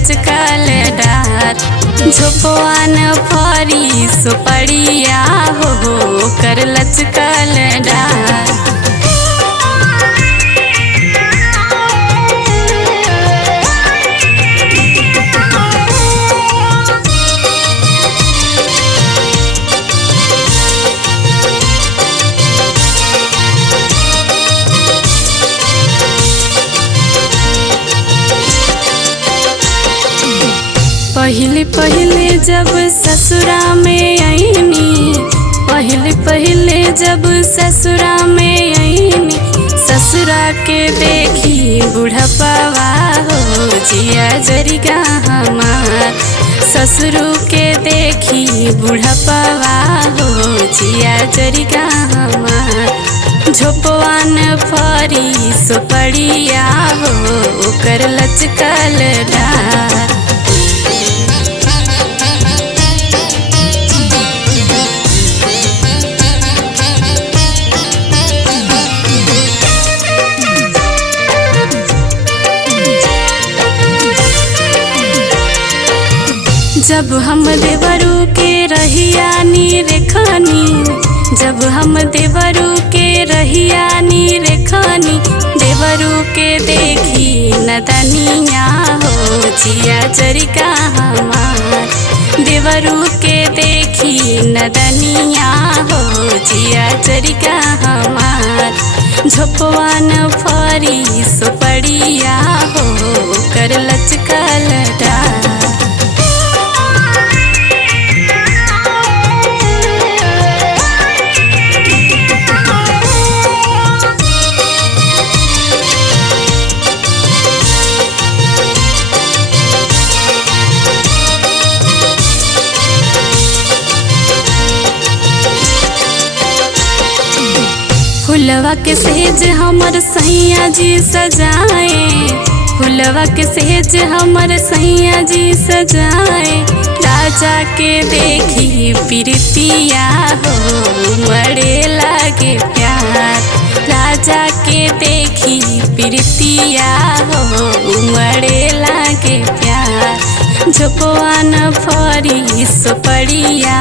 लचकल डार। झोपवान फरी सुपड़िया हो कर लचकल डार। पहले पहले जब ससुरा में आईनी, पहले पहले जब ससुरा में आईनी, ससुरा के देखी बुढ़पवा हो जिया जरिगा हमार। ससुरु के देखी बुढ़पवा हो जिया जरिगा हमार। झोपवान फरी सुपड़िया हो कर लचकल डार। जब हम देवरू के रहिया नी रेखानी, जब हम देवरू के रहिया नी रेखानी, देवरू के देखी नदनिया हो जिया जरिका हमार। देवरू के देखी नदनिया हो जिया जरिका हमार। झोपवान फरी सुपड़िया हो कर लचकल डार। फुलवा के सेज हमर सैया जी सजाए, फुलवा के सेज हमर सैया जी सजाए। राजा के देखी प्रीतिया हो मरे लागे प्यार। राजा के देखी प्रीतिया हो मरे लागे प्यार। झोपवान फरी सुपड़िया